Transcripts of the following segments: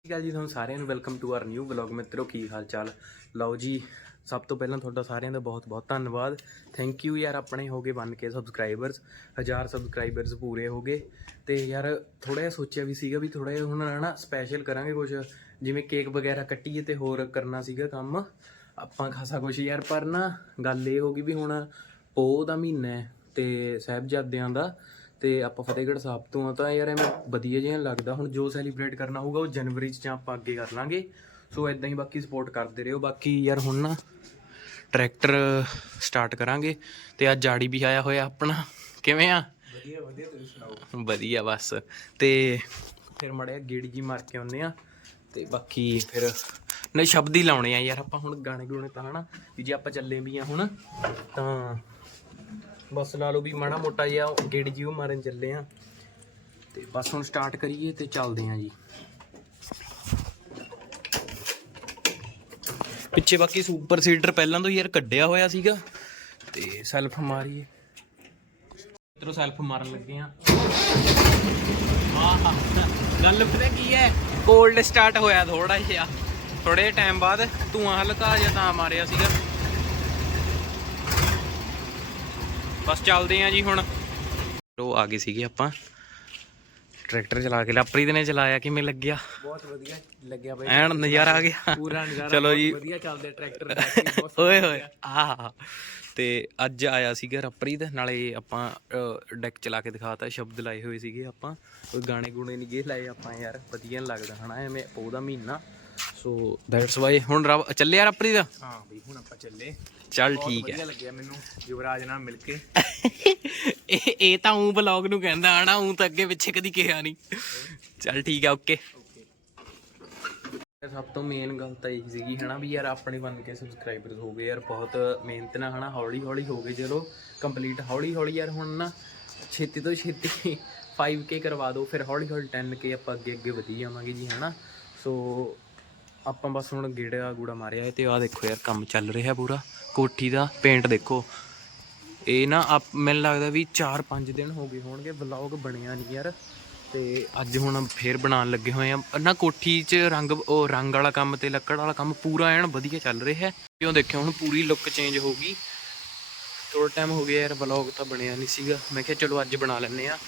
ਸਤਿ ਸ਼੍ਰੀ ਅਕਾਲ ਜੀ, ਤੁਹਾਨੂੰ ਸਾਰਿਆਂ ਨੂੰ welcome to our new vlog ਮਿੱਤਰੋ, ਕੀ ਹਾਲ ਚਾਲ ਲਓ ਜੀ, ਸਭ ਤੋਂ ਪਹਿਲਾਂ ਤੁਹਾਡਾ ਸਾਰਿਆਂ ਦਾ ਬਹੁਤ ਬਹੁਤ ਧੰਨਵਾਦ। ਥੈਂਕ ਯੂ ਯਾਰ, ਆਪਣੇ ਹੋ ਗਏ 1k ਸਬਸਕ੍ਰਾਈਬਰਸ 1000 ਸਬਸਕ੍ਰਾਈਬਰਸ ਪੂਰੇ ਹੋ ਗਏ। ਤੇ ਯਾਰ ਥੋੜਾ ਜਿਹਾ ਸੋਚਿਆ ਵੀ ਸੀਗਾ ਵੀ ਥੋੜਾ ਜਿਹਾ ਹੁਣ ਨਾ ਸਪੈਸ਼ਲ ਕਰਾਂਗੇ ਕੁਝ ਜਿਵੇਂ ਕੇਕ ਵਗੈਰਾ ਕੱਟੀਏ ਤੇ ਹੋਰ ਕਰਨਾ ਸੀਗਾ ਕੰਮ। ਆਪਾਂ ਖਾਸਾ ਕੁਝ ਯਾਰ, ਪਰ ਨਾ ਗੱਲ ਇਹ ਹੋ ਗਈ ਵੀ ਹੁਣ ਪੋਹ ਦਾ ਮਹੀਨਾ ਹੈ ਤੇ ਸਾਹਿਬਜ਼ਾਦਿਆਂ ਦਾ ਤੇ ਆਪਾਂ ਫਤਿਹਗੜ੍ਹ ਸਾਹਿਬ ਤੋਂ ਆ ਤਾਂ ਯਾਰ ਐਵੇਂ ਵਧੀਆ ਜਿਹਾ ਲੱਗਦਾ। ਹੁਣ ਜੋ ਸੈਲੀਬ੍ਰੇਟ ਕਰਨਾ ਹੋਊਗਾ ਉਹ ਜਨਵਰੀ 'ਚ ਜਾਂ ਆਪਾਂ ਅੱਗੇ ਕਰ ਲਾਂਗੇ। ਸੋ ਇਦਾਂ ਹੀ ਬਾਕੀ ਸਪੋਰਟ ਕਰਦੇ ਰਹੋ। ਬਾਕੀ ਯਾਰ ਹੁਣ ਨਾ ਟਰੈਕਟਰ ਸਟਾਰਟ ਕਰਾਂਗੇ ਤੇ ਅੱਜ ਜਾੜੀ ਵੀ ਆਇਆ ਹੋਇਆ ਆਪਣਾ। ਕਿਵੇਂ ਆ? ਵਧੀਆ ਵਧੀਆ ਤੁਸੀਂ ਸੁਣਾਓ? ਵਧੀਆ ਬਸ। ਤੇ ਫਿਰ ਮੜਿਆ ਗੇੜੀ ਜੀ ਮਾਰ ਕੇ ਆਉਨੇ ਆ। ਤੇ ਬਾਕੀ ਫਿਰ ਨਹੀਂ ਸ਼ਬਦ ਹੀ ਲਾਉਣੇ ਆ ਯਾਰ। ਆਪਾਂ ਹੁਣ ਗਾਣੇ ਗੁਣੇ ਤਾਂ ਹਨਾ ਵੀ ਜੇ ਆਪਾਂ ਚੱਲੇ ਵੀ ਆ ਹੁਣ ਤਾਂ ਬਸ ਲਾ ਲਓ ਵੀ ਮਾੜਾ ਮੋਟਾ ਜਿਹਾ ਗੇੜੀ ਜੀਓ ਮਾਰਨ ਚੱਲੇ ਆ। ਤੇ ਬਸ ਹੁਣ ਸਟਾਰਟ ਕਰੀਏ ਤੇ ਚੱਲਦੇ ਆ ਜੀ। ਪਿੱਛੇ ਬਾਕੀ ਸੁਪਰ ਸੀਡਰ ਪਹਿਲਾਂ ਤੋਂ ਯਾਰ ਕੱਢਿਆ ਹੋਇਆ ਸੀਗਾ, ਤੇ ਸੈਲਫ ਮਾਰੀਏ। ਇਧਰੋਂ ਸੈਲਫ ਮਾਰਨ ਲੱਗੇ ਆ। ਆਹ ਗੱਲ ਪਤਾ ਕੀ ਹੈ ਕੋਲਡ ਸਟਾਰਟ ਹੋਇਆ ਥੋੜਾ ਜਿਹਾ। ਥੋੜੇ ਟਾਈਮ ਬਾਅਦ ਧੂਆਂ ਹਲਕਾ ਜਿਹਾ ਤਾਂ ਮਾਰਿਆ ਸੀਗਾ। ਬਸ ਚੱਲਦੇ ਆ ਜੀ ਹੁਣ। ਉਹ ਆ ਗਏ ਸੀਗੇ ਆਪਾਂ। ਟਰੈਕਟਰ ਚਲਾ ਕੇ ਲਾਪਰੀਤ ਨੇ ਚਲਾਇਆ ਕਿਵੇਂ ਲੱਗਿਆ? ਬਹੁਤ ਵਧੀਆ ਲੱਗਿਆ ਬਾਈ। ਐਨ ਨਜ਼ਾਰਾ ਆ ਗਿਆ। ਪੂਰਾ ਨਜ਼ਾਰਾ ਚਲੋ ਜੀ। ਵਧੀਆ ਚੱਲਦੇ ਟਰੈਕਟਰ ਓਏ ਹੋਏ ਆਹ ਤੇ ਅੱਜ ਆਇਆ ਸੀਗਾ ਰਪਰੀਤ ਨਾਲੇ ਆਪਾਂ ਡੈਕ ਚਲਾ ਕੇ ਦਿਖਾਤਾ ਸ਼ਬਦ ਲਾਏ ਹੋਏ ਸੀਗੇ ਆਪਾਂ। ਕੋਈ ਗਾਣੇ ਗੁਣੇ ਨਹੀਂ ਗੇ ਲਾਏ ਆਪਾਂ ਯਾਰ ਵਧੀਆ ਨੀ ਲੱਗਦਾ ਹਨਾ ਐਵੇਂ ਉਹਦਾ ਮਹੀਨਾ। ਸੋ ਦੈਟਸ ਵਾਈ ਹੁਣ ਚੱਲਿਆ ਰਪਰੀਤ? ਹਾਂ ਬਈ ਹੁਣ ਆਪਾਂ ਚੱਲੇ। ਚੱਲ ਬਹੁਤ ਠੀਕ ਹੈ। ਵਧੀਆ ਲੱਗਿਆ ਮੈਨੂੰ ਯੁਵਰਾਜ ਨਾਲ ਮਿਲ ਕੇ। ਇਹ ਇਹ ਤਾਂ ਉਂ ਬਲੌਗ ਨੂੰ ਕਹਿੰਦਾ ਹਨਾ ਉਂ ਤਾਂ ਅੱਗੇ ਪਿੱਛੇ ਕਦੀ ਕਿਹਾ ਨਹੀਂ। ਚੱਲ ਠੀਕ ਆ ਓਕੇ ਸਭ ਤੋਂ ਮੇਨ ਗੱਲ ਤਾਂ ਇਹ ਸੀਗੀ ਹਨਾ ਵੀ ਯਾਰ ਆਪਣੇ ਬਣ ਕੇ ਸਬਸਕ੍ਰਾਈਬਰਸ ਹੋ ਗਏ ਯਾਰ ਬਹੁਤ ਮਿਹਨਤ ਨਾਲ ਹਨਾ ਹੌਲੀ ਹੌਲੀ ਹੋ ਗਏ ਚਲੋ ਕੰਪਲੀਟ ਹੌਲੀ ਹੌਲੀ ਯਾਰ ਹੁਣ ਨਾ ਛੇਤੀ ਤੋਂ ਛੇਤੀ 5k ਕਰਵਾ ਦਿਓ ਫਿਰ ਹੌਲੀ ਹੌਲੀ 10k ਆਪਾਂ ਅੱਗੇ ਅੱਗੇ ਵਧੀ ਜਾਵਾਂਗੇ ਜੀ ਹਨਾ ਸੋ ਆਪਾਂ ਬਸ ਹੁਣ ਗੇੜਾ ਗੂੜਾ ਮਾਰਿਆ ਹੈ ਤੇ ਆਹ ਦੇਖੋ ਯਾਰ ਕੰਮ ਚੱਲ ਰਿਹਾ ਪੂਰਾ। ਕੋਠੀ ਦਾ ਪੇਂਟ ਦੇਖੋ। ਇਹ ਨਾ ਆਪ ਮੈਨੂੰ ਲੱਗਦਾ ਵੀ 4-5 ਦਿਨ ਹੋ ਗਏ ਹੋਣਗੇ ਵਲੌਗ ਬਣਿਆ ਨਹੀਂ ਯਾਰ। ਤੇ ਅੱਜ ਹੁਣ ਫੇਰ ਬਣਾਉਣ ਲੱਗੇ ਹੋਏ ਆ। ਨਾ ਕੋਠੀ 'ਚ ਰੰਗ, ਉਹ ਰੰਗ ਵਾਲਾ ਕੰਮ ਤੇ ਲੱਕੜ ਵਾਲਾ ਕੰਮ ਪੂਰਾ ਐਨ ਵਧੀਆ ਚੱਲ ਰਿਹਾ। ਹੈ ਕਿਉਂ ਦੇਖਿਆ ਹੁਣ ਪੂਰੀ ਲੁੱਕ ਚੇਂਜ ਹੋ ਗਈ। ਥੋੜਾ ਟਾਈਮ ਹੋ ਗਿਆ ਯਾਰ ਵਲੌਗ ਤਾਂ ਬਣਿਆ ਨਹੀਂ ਸੀਗਾ। ਮੈਂ ਕਿਹਾ ਚਲੋ ਅੱਜ ਬਣਾ ਲੈਂਦੇ ਆ।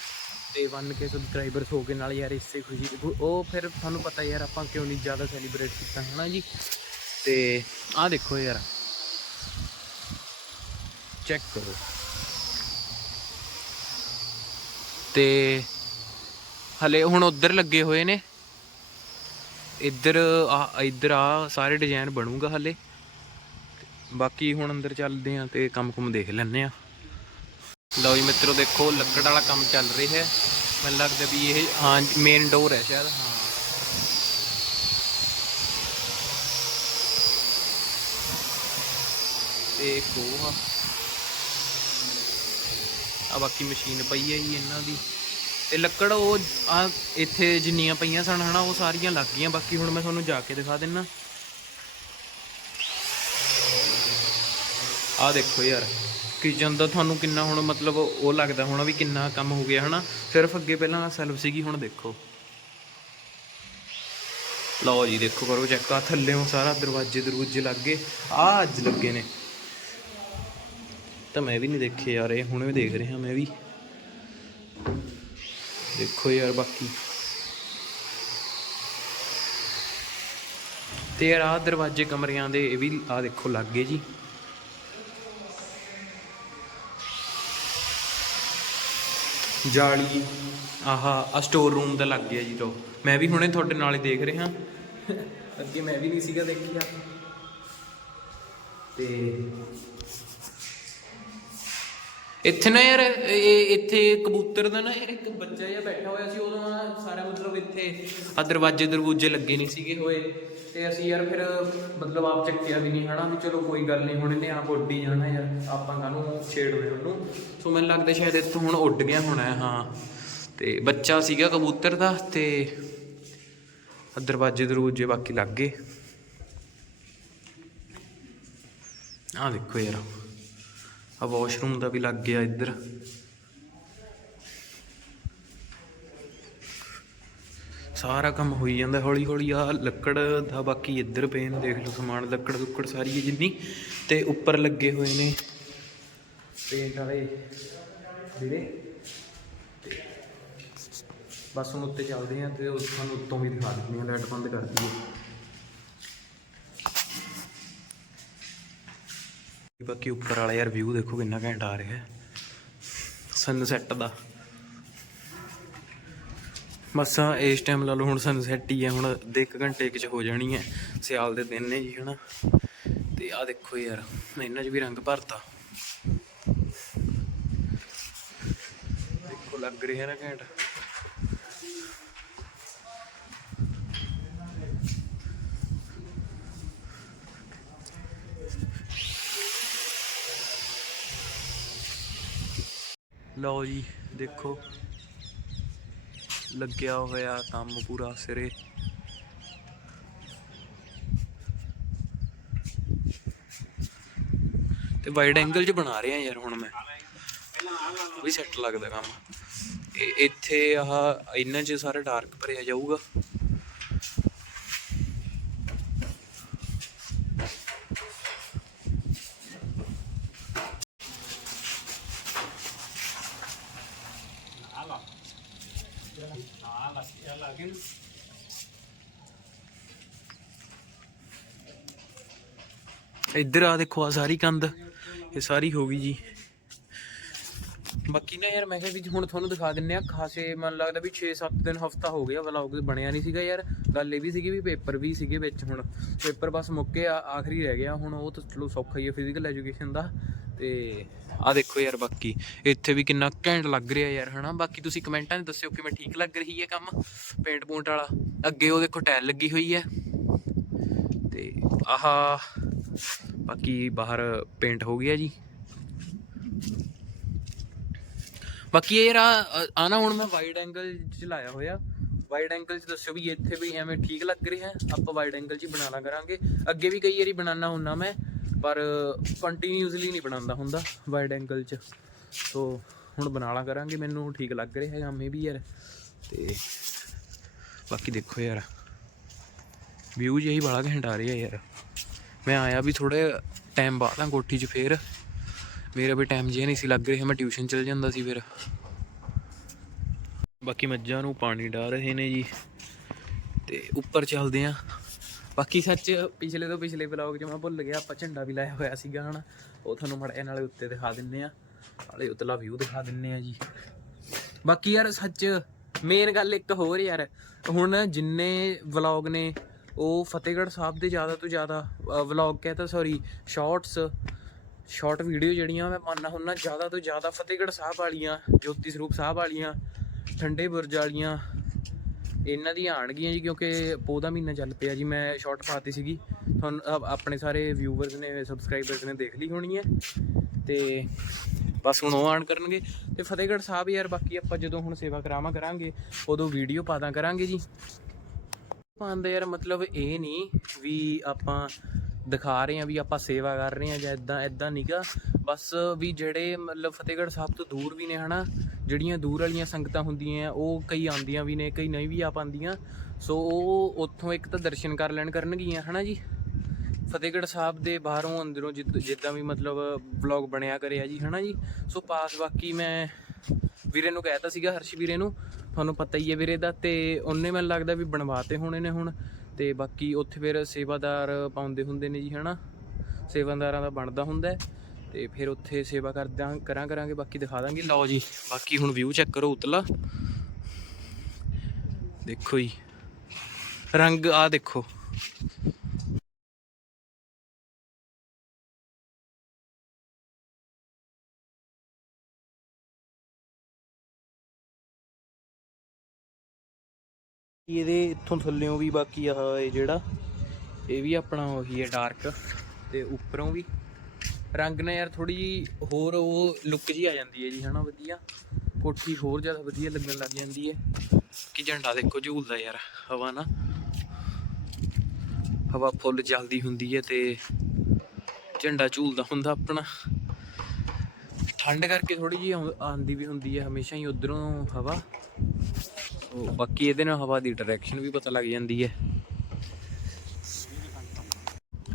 ਤੇ 1k ਸਬਸਕ੍ਰਾਈਬਰਸ ਹੋ ਗਏ, ਨਾਲ ਯਾਰ ਇਸੇ ਖੁਸ਼ੀ ਉਹ ਫਿਰ ਤੁਹਾਨੂੰ ਪਤਾ ਯਾਰ ਆਪਾਂ ਕਿਉਂ ਨਹੀਂ ਜ਼ਿਆਦਾ ਸੈਲੀਬ੍ਰੇਟ ਕੀਤਾ, ਹਨਾ ਜੀ? ਤੇ ਆਹ ਦੇਖੋ ਯਾਰ। ਚੈੱਕ ਕਰੋ। ਤੇ ਹਲੇ ਹੁਣ ਉਧਰ ਲੱਗੇ ਹੋਏ ਨੇ। ਇੱਧਰ ਆ ਇੱਧਰ ਆ ਸਾਰੇ ਡਿਜ਼ਾਈਨ ਬਣੂਗਾ ਹਲੇ। ਬਾਕੀ ਹੁਣ ਅੰਦਰ ਚੱਲਦੇ ਆ ਤੇ ਕੰਮ ਕੁਮ ਦੇਖ ਲੈਣੇ ਆ। ਲਓ ਜੀ ਮਿੱਤਰੋ ਦੇਖੋ, ਲੱਕੜ ਵਾਲਾ ਕੰਮ ਚੱਲ ਰਿਹਾ ਹੈ। ਮੈਨੂੰ ਲੱਗਦਾ ਵੀ ਇਹ, ਹਾਂ ਮੇਨ ਡੋਰ ਹੈ ਸ਼ਾਇਦ, ਹਾਂ। ਤੇ ਇੱਕ ਆ। ਆ ਬਾਕੀ ਮਸ਼ੀਨ ਪਈ ਹੈ ਜੀ ਇਹਨਾਂ ਦੀ। ਤੇ ਲੱਕੜ ਉਹ, ਆ ਇੱਥੇ ਜਿੰਨੀਆਂ ਪਈਆਂ ਸਨ ਹਨਾ, ਉਹ ਸਾਰੀਆਂ ਲੱਗ ਗਈਆਂ। ਬਾਕੀ ਹੁਣ ਮੈਂ ਤੁਹਾਨੂੰ ਜਾ ਕੇ ਦਿਖਾ ਦਿੰਨਾ। ਆ ਦੇਖੋ ਯਾਰ। ਕਿਚਨ ਦਾ ਤੁਹਾਨੂੰ ਕਿੰਨਾ ਹੁਣ ਮਤਲਬ ਉਹ ਲੱਗਦਾ ਹੋਣਾ ਵੀ ਕਿੰਨਾ ਕੰਮ ਹੋ ਗਿਆ, ਹਨਾ? ਸਿਰਫ ਅੱਗੇ ਪਹਿਲਾਂ ਸੈਲਫ ਸੀਗੀ, ਹੁਣ ਦੇਖੋ। ਲਓ ਜੀ, ਦੇਖੋ, ਕਰੋ ਚੈੱਕ ਆ ਥੱਲੇੋਂ ਸਾਰਾ ਦਰਵਾਜ਼ੇ ਦਰਵਾਜ਼ੇ ਲੱਗ ਗਏ। ਆ ਅੱਜ ਲੱਗੇ ਨੇ। ਤਾਂ ਮੈਂ ਵੀ ਨਹੀਂ ਦੇਖੇ ਯਾਰ, ਇਹ ਹੁਣੇ ਦੇਖ ਰਿਹਾ ਮੈਂ ਵੀ। ਦੇਖੋ ਯਾਰ ਬਾਕੀ। ਤੇ ਯਾਰ ਆਹ ਦਰਵਾਜ਼ੇ ਕਮਰਿਆਂ ਦੇ ਇਹ ਵੀ ਆ ਦੇਖੋ, ਲੱਗ ਗਏ ਜੀ। ਜਾਲੀ। ਆਹਾ ਆ ਸਟੋਰ ਰੂਮ ਦਾ ਲੱਗ ਗਿਆ ਜੀ ਤੋ। ਮੈਂ ਵੀ ਹੁਣੇ ਤੁਹਾਡੇ ਨਾਲ ਹੀ ਦੇਖ ਰਿਹਾ। ਅੱਗੇ ਮੈਂ ਵੀ ਨਹੀਂ ਸੀਗਾ ਦੇਖਿਆ। ਤੇ ਇੱਥੇ ਨਾ ਯਾਰ ਇਹ ਇੱਥੇ ਕਬੂਤਰ ਦਾ ਨਾ ਯਾਰ ਇੱਕ ਬੱਚਾ ਜਿਹਾ ਬੈਠਾ ਹੋਇਆ ਸੀ ਉਦੋਂ ਆਹ ਸਾਰਾ ਮਤਲਬ ਇੱਥੇ ਆ ਦਰਵਾਜ਼ੇ ਦਰਵਾਜ਼ੇ ਲੱਗੇ ਨਹੀਂ ਸੀਗੇ ਹੋਏ। ਤੇ ਅਸੀਂ ਯਾਰ ਫਿਰ ਮਤਲਬ ਆਪ ਚੱਕਿਆ ਵੀ ਨਹੀਂ ਹਨਾ? ਵੀ ਚਲੋ ਕੋਈ ਗੱਲ ਨਹੀਂ ਹੁਣ ਇਹਨੇ ਆਪ ਉੱਡ ਹੀ ਜਾਣਾ ਯਾਰ। ਆਪਾਂ ਕਾਹਨੂੰ ਛੇੜਵੇਂ ਉਹਨੂੰ? ਸੋ ਮੈਨੂੰ ਲੱਗਦਾ ਸ਼ਾਇਦ ਇੱਥੋਂ ਹੁਣ ਉੱਡ ਗਿਆ ਹੋਣਾ ਹੈ, ਹਾਂ ਤੇ ਬੱਚਾ ਸੀਗਾ ਕਬੂਤਰ ਦਾ ਤੇ ਦਰਵਾਜ਼ੇ ਦਰਵਾਜ਼ੇ ਬਾਕੀ ਲੱਗ ਗਏ। ਆਹ ਦੇਖੋ ਯਾਰ ਆ ਵਾਸ਼ਰੂਮ ਦਾ ਵੀ ਲੱਗ ਗਿਆ ਇੱਧਰ। ਸਾਰਾ ਕੰਮ ਹੋਈ ਜਾਂਦਾ ਹੌਲੀ ਹੌਲੀ। ਆ ਲੱਕੜ ਦਾ ਬਾਕੀ ਇੱਧਰ ਪਏ ਨੇ, ਦੇਖ ਲਓ ਸਮਾਨ, ਲੱਕੜ ਲੁੱਕੜ ਸਾਰੀ ਹੈ ਜਿੰਨੀ। ਤੇ ਉੱਪਰ ਲੱਗੇ ਹੋਏ ਨੇ ਪੇਂਟ ਵਾਲੇ ਜਿਹੜੇ। ਬਸ ਹੁਣ ਉੱਤੇ ਚੱਲਦੇ ਆ ਤੇ ਉਹ ਤੁਹਾਨੂੰ ਉੱਤੋਂ ਵੀ ਦਿਖਾ ਦਿੰਦੇ ਆ ਲਾਈਟ ਬੰਦ ਕਰ ਦਈਏ। ਬਾਕੀ ਉੱਪਰ ਵਾਲਾ ਯਾਰ ਵਿਊ ਦੇਖੋ ਕਿੰਨਾ ਘੈਂਟ ਆ ਰਿਹਾ ਹੈ। ਸਨਸੈਟ ਦਾ। ਮਸਾਂ ਇਸ ਟਾਈਮ ਲਾ ਲਓ ਹੁਣ ਸਨਸੈਟ ਹੀ ਹੈ, ਹੁਣ ਅੱਧੇ ਇੱਕ ਘੰਟੇ ਕੁ ਚ ਹੋ ਜਾਣੀ ਹੈ, ਸਿਆਲ ਦੇ ਦਿਨ ਨੇ ਜੀ, ਹਨਾ। ਤੇ ਆ ਦੇਖੋ ਯਾਰ, ਇਹਨਾਂ 'ਚ ਵੀ ਰੰਗ ਭਰਤਾ। ਦੇਖੋ ਲੱਗ ਰਿਹਾ ਨਾ ਘੈਂਟ। ਲਓ ਜੀ, ਦੇਖੋ। ਲੱਗਿਆ ਹੋਇਆ ਕੰਮ ਪੂਰਾ ਸਿਰੇ। ਤੇ ਵਾਈਡ ਐਂਗਲ 'ਚ ਬਣਾ ਰਿਹਾ ਯਾਰ ਹੁਣ ਮੈਂ। ਵੀ ਸੈੱਟ ਲੱਗਦਾ ਕੰਮ। ਇਹ ਇੱਥੇ ਆਹ ਇਹਨਾਂ 'ਚ ਸਾਰਾ ਡਾਰਕ ਭਰਿਆ ਜਾਊਗਾ। ਇੱਧਰ ਆ ਦੇਖੋ ਆ ਸਾਰੀ ਕੰਧ, ਇਹ ਸਾਰੀ ਹੋ ਗਈ ਜੀ। ਬਾਕੀ ਨਾ ਯਾਰ ਮੈਂ ਕਿਹਾ ਵੀ ਹੁਣ ਤੁਹਾਨੂੰ ਦਿਖਾ ਦਿੰਨੇ ਆ, ਖਾਸੇ ਮਨ ਲੱਗਦਾ ਵੀ 6-7 ਦਿਨ, ਹਫਤਾ ਹੋ ਗਿਆ ਵਲੌਗ ਬਣਿਆ ਨਹੀਂ ਸੀਗਾ ਯਾਰ। ਗੱਲ ਇਹ ਵੀ ਸੀਗੀ ਵੀ ਪੇਪਰ ਵੀ ਸੀਗੇ ਵਿੱਚ ਹੁਣ। ਪੇਪਰ ਬਸ ਮੁੱਕੇ ਆ ਆਖਰੀ ਰਹਿ ਗਿਆ। ਹੁਣ ਉਹ ਤਾਂ ਚਲੋ ਸੌਖਾ ਹੀ ਹੈ ਫਿਜ਼ੀਕਲ ਐਜੂਕੇਸ਼ਨ ਦਾ। ਤੇ ਆ ਦੇਖੋ ਯਾਰ ਬਾਕੀ, ਇੱਥੇ ਵੀ ਕਿੰਨਾ ਘੈਂਟ ਲੱਗ ਰਿਹਾ ਯਾਰ, ਹਨਾ? ਬਾਕੀ ਤੁਸੀਂ ਕਮੈਂਟਾਂ 'ਚ ਦੱਸਿਓ ਕਿਵੇਂ ਠੀਕ ਲੱਗ ਰਹੀ ਹੈ ਕੰਮ ਪੇਂਟ ਪੂੰਟ ਵਾਲਾ। ਅੱਗੇ ਉਹ ਦੇਖੋ ਟਾਇਲ ਲੱਗੀ ਹੋਈ ਹੈ। ਤੇ ਆਹ ਬਾਕੀ ਬਾਹਰ ਪੇਂਟ ਹੋ ਗਿਆ ਜੀ। ਬਾਕੀ ਇਹ ਯਾਰ ਆ ਨਾ ਹੁਣ ਮੈਂ ਵਾਈਡ ਐਂਗਲ ਚ ਲਾਇਆ ਹੋਇਆ। ਵਾਈਡ ਐਂਗਲ ਚ ਦੱਸਿਓ ਵੀ ਇੱਥੇ ਵੀ ਐਵੇਂ ਠੀਕ ਲੱਗ ਰਿਹਾ ਆਪਾਂ ਵਾਈਡ ਐਂਗਲ ਚ ਹੀ ਬਣਾਣਾ ਕਰਾਂਗੇ। ਅੱਗੇ ਵੀ ਕਈ ਵਾਰੀ ਬਣਾਉਣਾ ਹੁੰਦਾ ਮੈਂ, ਪਰ ਕੰਟੀਨਿਊਸਲੀ ਨਹੀਂ ਬਣਾਉਂਦਾ ਹੁੰਦਾ ਵਾਈਡ ਐਂਗਲ ਚ। ਸੋ ਹੁਣ ਬਣਾਲਾ ਕਰਾਂਗੇ। ਮੈਨੂੰ ਠੀਕ ਲੱਗ ਰਿਹਾ ਹੈ ਕੰਮ ਵੀ ਯਾਰ। ਤੇ ਬਾਕੀ ਦੇਖੋ ਯਾਰ। ਵਿਊ ਜਿਹੀ ਬੜਾ ਘੈਂਟ ਆ ਰਿਹਾ ਯਾਰ। ਮੈਂ ਆਇਆ ਵੀ ਥੋੜੇ ਟਾਈਮ ਬਾਅਦ ਆ ਕੋਠੀ 'ਚ ਫੇਰ। ਮੇਰਾ ਵੀ ਟਾਈਮ ਜਿਹਾ ਨਹੀਂ ਸੀ ਲੱਗ ਰਿਹਾ, ਮੈਂ ਟਿਊਸ਼ਨ ਚਲ ਜਾਂਦਾ ਸੀ ਫਿਰ। ਬਾਕੀ ਮੱਝਾਂ ਨੂੰ ਪਾਣੀ ਡਾਲ ਰਹੇ ਨੇ ਜੀ, ਤੇ ਉੱਪਰ ਚੱਲਦੇ ਆ। ਬਾਕੀ ਸੱਚ ਪਿਛਲੇ ਤੋਂ ਪਿਛਲੇ ਵਲੌਗ 'ਚ ਮੈਂ ਭੁੱਲ ਗਿਆ, ਆਪਾਂ ਝੰਡਾ ਵੀ ਲਾਇਆ ਹੋਇਆ ਸੀਗਾ ਹਨਾ। ਉਹ ਤੁਹਾਨੂੰ ਮੜੇ ਨਾਲੇ ਉੱਤੇ ਦਿਖਾ ਦਿੰਨੇ ਆ। ਨਾਲੇ ਉਤਲਾ ਵਿਊ ਦਿਖਾ ਦਿੰਨੇ ਆ ਜੀ। ਬਾਕੀ ਯਾਰ ਸੱਚ ਮੇਨ ਗੱਲ ਇੱਕ ਹੋਰ ਯਾਰ। ਹੁਣ ਜਿੰਨੇ ਵਲੌਗ ਨੇ ਉਹ ਫਤਿਹਗੜ੍ਹ ਸਾਹਿਬ ਦੇ ਜ਼ਿਆਦਾ ਤੋਂ ਜ਼ਿਆਦਾ ਵਲੌਗ ਕਹਤਾ ਸੌਰੀ ਸ਼ਾਰਟਸ ਸ਼ਾਰਟ ਵੀਡੀਓ ਜਿਹੜੀਆਂ ਮੈਂ ਮੰਨਣਾ ਹੁੰਦਾ, ਜ਼ਿਆਦਾ ਤੋਂ ਜ਼ਿਆਦਾ ਫਤਿਹਗੜ੍ਹ ਸਾਹਿਬ ਵਾਲੀਆਂ, ਜੋਤੀ ਸਰੂਪ ਸਾਹਿਬ ਵਾਲੀਆਂ, ਠੰਡੇ ਬੁਰਜ ਵਾਲੀਆਂ, ਇਹਨਾਂ ਦੀਆਂ ਆਣਗੀਆਂ ਜੀ ਕਿਉਂਕਿ ਪੋਹ ਦਾ ਮਹੀਨਾ ਚੱਲ ਪਿਆ ਜੀ, ਮੈਂ ਸ਼ਾਰਟ ਪਾਤੀ ਸੀਗੀ। ਤੁਹਾਨੂੰ ਆਪਣੇ ਸਾਰੇ ਵਿਊਵਰਸ ਨੇ ਸਬਸਕ੍ਰਾਈਬਰਸ ਨੇ ਦੇਖ ਲਈ ਹੋਣੀ ਹੈ। ਤੇ ਬਸ ਹੁਣ ਉਹ ਆਣ ਕਰਨਗੇ। ਤੇ ਫਤਿਹਗੜ੍ਹ ਸਾਹਿਬ ਯਾਰ, ਬਾਕੀ ਆਪਾਂ ਜਦੋਂ ਹੁਣ ਸੇਵਾ ਕਰਾਵਾਂ ਕਰਾਂਗੇ, ਉਦੋਂ ਵੀਡੀਓ ਪਾਦਾਂ ਕਰਾਂਗੇ ਜੀ। ਪਾਉਂਦੇ ਯਾਰ, ਮਤਲਬ ਇਹ ਨਹੀਂ ਵੀ ਆਪਾਂ ਦਿਖਾ ਰਹੇ ਆ ਵੀ ਆਪਾਂ ਸੇਵਾ ਕਰ ਰਹੇ ਆ ਜਾਂ ਇਦਾਂ ਇਦਾਂ ਨਹੀਂਗਾ ਬਸ ਵੀ ਜਿਹੜੇ ਮਤਲਬ ਫਤਿਹਗੜ੍ਹ ਸਾਹਿਬ ਤੋਂ ਦੂਰ ਵੀ ਨੇ ਹਨਾ, ਜਿਹੜੀਆਂ ਦੂਰ ਵਾਲੀਆਂ ਸੰਗਤਾਂ ਹੁੰਦੀਆਂ ਉਹ ਕਈ ਆਉਂਦੀਆਂ ਵੀ ਨੇ, ਕਈ ਨਹੀਂ ਵੀ ਆ ਪਾਉਂਦੀਆਂ। ਸੋ ਉਹ ਉੱਥੋਂ ਇੱਕ ਤਾਂ ਦਰਸ਼ਨ ਕਰ ਲੈਣ ਕਰਨਗੀਆਂ, ਹਨਾ ਜੀ? ਫਤਿਹਗੜ੍ਹ ਸਾਹਿਬ ਦੇ ਬਾਹਰੋਂ ਅੰਦਰੋਂ ਜਿੱਦ- ਜਿੱਦਾਂ ਵੀ ਮਤਲਬ ਵਲੌਗ ਬਣਿਆ ਕਰਿਆ ਜੀ, ਹਨਾ ਜੀ? ਸੋ ਪਾਸ ਬਾਕੀ ਮੈਂ ਵੀਰੇ ਨੂੰ ਕਹਿਤਾ ਸੀਗਾ ਹਰਸ਼ ਵੀਰੇ ਨੂੰ, ਤੁਹਾਨੂੰ ਪਤਾ ਹੀ ਹੈ ਵੀਰੇ ਦਾ, ਤੇ ਉਹਨੇ ਮੈਨੂੰ ਲੱਗਦਾ ਵੀ ਬਣਵਾਤੇ ਹੋਣੇ ਨੇ ਹੁਣ। ਤੇ ਬਾਕੀ ਉੱਥੇ ਫਿਰ ਸੇਵਾਦਾਰ ਪਾਉਂਦੇ ਹੁੰਦੇ ਨੇ ਜੀ, ਹਨਾ? ਸੇਵਾਦਾਰਾਂ ਦਾ ਬਣਦਾ ਹੁੰਦਾ ਹੈ। ਤੇ ਫਿਰ ਉੱਥੇ ਸੇਵਾ ਕਰਦਾਂ, ਕਰਾਂ, ਕਰਾਂਗੇ, ਬਾਕੀ ਦਿਖਾ ਦਾਂਗੇ। ਲਓ ਜੀ, ਬਾਕੀ ਹੁਣ ਵਿਊ ਚੈੱਕ ਕਰੋ ਉਤਲਾ। ਦੇਖੋ ਜੀ। ਰੰਗ ਆ ਦੇਖੋ। ਇਹਦੇ ਇੱਥੋਂ ਥੱਲਿਓਂ ਵੀ ਬਾਕੀ ਆਹ ਇਹ ਜਿਹੜਾ, ਇਹ ਵੀ ਆਪਣਾ ਉਹੀ ਹੈ ਡਾਰਕ ਤੇ ਉੱਪਰੋਂ ਵੀ। ਰੰਗ ਨਾਲ ਯਾਰ ਥੋੜੀ ਜੀ ਹੋਰ ਉਹ ਲੁੱਕ ਜੀ ਆ ਜਾਂਦੀ ਹੈ ਜੀ, ਹਨਾ ਵਧੀਆ। ਕੋਠੀ ਹੋਰ ਜ਼ਿਆਦਾ ਵਧੀਆ ਲੱਗਣ ਲੱਗ ਜਾਂਦੀ ਹੈ। ਕਿ ਝੰਡਾ ਦੇਖੋ ਝੂਲਦਾ ਯਾਰ, ਹਵਾ ਨਾ। ਹਵਾ ਫੁੱਲ ਚੱਲਦੀ ਹੁੰਦੀ ਹੈ ਤੇ ਝੰਡਾ ਝੂਲਦਾ ਹੁੰਦਾ ਆਪਣਾ। ਠੰਡ ਕਰਕੇ ਥੋੜੀ ਜੀ ਆਉਂਦੀ ਵੀ ਹੁੰਦੀ ਹੈ, ਹਮੇਸ਼ਾ ਹੀ ਉਧਰੋਂ ਹਵਾ। ਬਾਕੀ ਇਹਦੇ ਨਾਲ ਹਵਾ ਦੀ ਡਾਇਰੈਕਸ਼ਨ ਵੀ ਪਤਾ ਲੱਗ ਜਾਂਦੀ ਹੈ।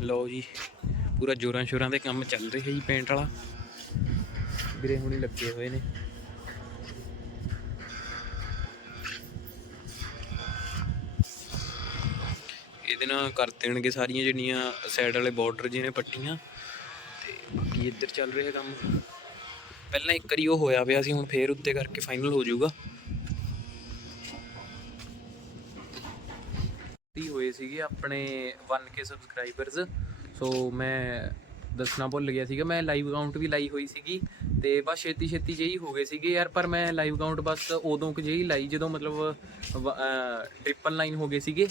ਲਓ ਜੀ, ਪੂਰਾ ਜੋਰਾਂ ਸ਼ੋਰਾਂ ਦੇ ਕੰਮ ਚੱਲ ਰਿਹਾ ਜੀ ਪੇਂਟ ਵਾਲਾ। ਵੀਰੇ ਹੁਣੀ ਲੱਗੇ ਹੋਏ ਨੇ। ਇਹਦੇ ਨਾਲ ਕਰ ਦੇਣਗੇ ਸਾਰੀਆਂ ਜਿਹੜੀਆਂ ਸਾਈਡ ਵਾਲੇ ਬਾਰਡਰ ਜਿਹਨੇ ਪੱਟੀਆਂ। ਤੇ ਬਾਕੀ ਇੱਧਰ ਚੱਲ ਰਿਹਾ ਕੰਮ। ਪਹਿਲਾਂ ਇੱਕ ਵਾਰੀ ਉਹ ਹੋਇਆ ਪਿਆ ਸੀ, ਹੁਣ ਫੇਰ ਉੱਤੇ ਕਰਕੇ ਫਾਈਨਲ ਹੋ ਜਾਊਗਾ। ਹੋਏ ਸੀਗੇ ਆਪਣੇ 1k ਸਬਸਕ੍ਰਾਈਬਰਸ ਸੋ ਮੈਂ ਦੱਸਣਾ ਭੁੱਲ ਗਿਆ ਸੀਗਾ, ਮੈਂ ਲਾਈਵ ਅਕਾਊਂਟ ਵੀ ਲਾਈ ਹੋਈ ਸੀਗੀ ਤੇ ਬਸ ਛੇਤੀ ਛੇਤੀ ਜਿਹੀ ਹੋ ਗਏ ਸੀਗੇ ਯਾਰ, ਪਰ ਮੈਂ ਲਾਈਵ ਅਕਾਊਂਟ ਬਸ ਉਦੋਂ ਕਿ ਜਿਹੀ ਲਾਈ, ਜਦੋਂ ਮਤਲਬ ਟ੍ਰਿਪਲ ਲਾਈਨ ਹੋ ਗਏ ਸੀਗੇ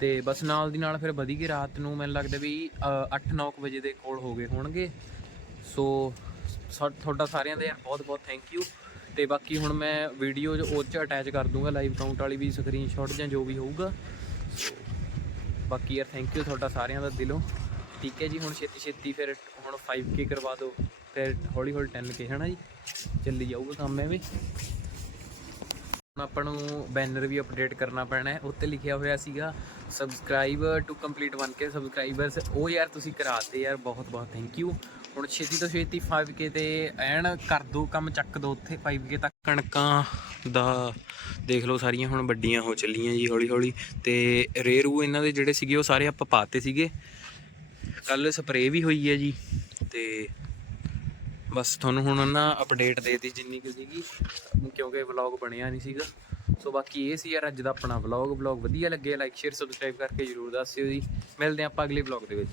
ਤੇ ਬਸ ਨਾਲ ਦੀ ਨਾਲ ਫਿਰ ਵਧੀ ਗਏ ਰਾਤ ਨੂੰ, ਮੈਨੂੰ ਲੱਗਦਾ ਵੀ 8-9 ਵਜੇ ਦੇ ਕੋਲ ਹੋ ਗਏ ਹੋਣਗੇ। ਸੋ ਸਾ- ਤੁਹਾਡਾ ਸਾਰਿਆਂ ਦਾ ਯਾਰ ਬਹੁਤ ਬਹੁਤ ਥੈਂਕ ਯੂ ਤੇ ਬਾਕੀ ਹੁਣ ਮੈਂ ਵੀਡੀਓ ਉਹ 'ਚ ਅਟੈਚ ਕਰ ਦੂੰਗਾ ਲਾਈਵ ਅਕਾਊਂਟ ਵਾਲੀ ਵੀ ਸਕਰੀਨਸ਼ਾਟ ਜਾਂ ਜੋ ਵੀ ਹੋਊਗਾ। ਸੋ ਬਾਕੀ ਯਾਰ ਥੈਂਕ ਯੂ ਤੁਹਾਡਾ ਸਾਰਿਆਂ ਦਾ ਦਿਲੋਂ। ਠੀਕ ਹੈ ਜੀ, ਹੁਣ ਛੇਤੀ ਛੇਤੀ ਫਿਰ ਹੁਣ 5k ਕਰਵਾ ਦਿਓ। ਫਿਰ ਹੌਲੀ ਹੌਲੀ 10k ਹੈ ਨਾ ਜੀ? ਚੱਲੀ ਜਾਊਗਾ ਕੰਮ ਐਵੇਂ। ਹੁਣ ਆਪਾਂ ਨੂੰ ਬੈਨਰ ਵੀ ਅਪਡੇਟ ਕਰਨਾ ਪੈਣਾ ਹੈ। ਉੱਤੇ ਲਿਖਿਆ ਹੋਇਆ ਸੀਗਾ subscribe two complete 1k subscribers ਉਹ ਯਾਰ ਤੁਸੀਂ ਕਰਾਤੇ ਯਾਰ ਬਹੁਤ ਬਹੁਤ ਥੈਂਕ ਯੂ ਹੁਣ ਛੇਤੀ ਤੋਂ ਛੇਤੀ 5k ਤੇ ਐਨ ਕਰ ਦੋ ਕੰਮ, ਚੱਕ ਦੋ ਉੱਥੇ 5k ਤੱਕ। ਕਣਕਾਂ ਦਾ ਦੇਖ ਲਓ ਸਾਰੀਆਂ ਹੁਣ ਵੱਡੀਆਂ ਹੋ ਚੱਲੀਆਂ ਜੀ ਹੌਲੀ ਹੌਲੀ। ਤੇ ਰੇਰੂ ਇਹਨਾਂ ਦੇ ਜਿਹੜੇ ਸੀਗੇ ਉਹ ਸਾਰੇ ਆਪਾਂ ਪਾਤੇ ਸੀਗੇ। ਕੱਲ ਸਪਰੇਅ ਵੀ ਹੋਈ ਹੈ ਜੀ। ਤੇ ਬਸ ਤੁਹਾਨੂੰ ਹੁਣ ਨਾ ਅਪਡੇਟ ਦੇਤੀ ਜਿੰਨੀ ਕੁ ਸੀਗੀ। ਕਿਉਂਕਿ ਵਲੌਗ ਬਣਿਆ ਨਹੀਂ ਸੀਗਾ। ਸੋ ਬਾਕੀ ਇਹ ਸੀ ਯਾਰ ਅੱਜ ਦਾ ਆਪਣਾ ਵਲੌਗ ਵਲੌਗ ਵਧੀਆ ਲੱਗੇ ਲਾਈਕ ਸ਼ੇਅਰ ਸਬਸਕ੍ਰਾਈਬ ਕਰਕੇ ਜਰੂਰ ਦੱਸਿਓ ਜੀ। ਮਿਲਦੇ ਹਾਂ ਆਪਾਂ ਅਗਲੇ ਵਲੌਗ ਦੇ ਵਿੱਚ।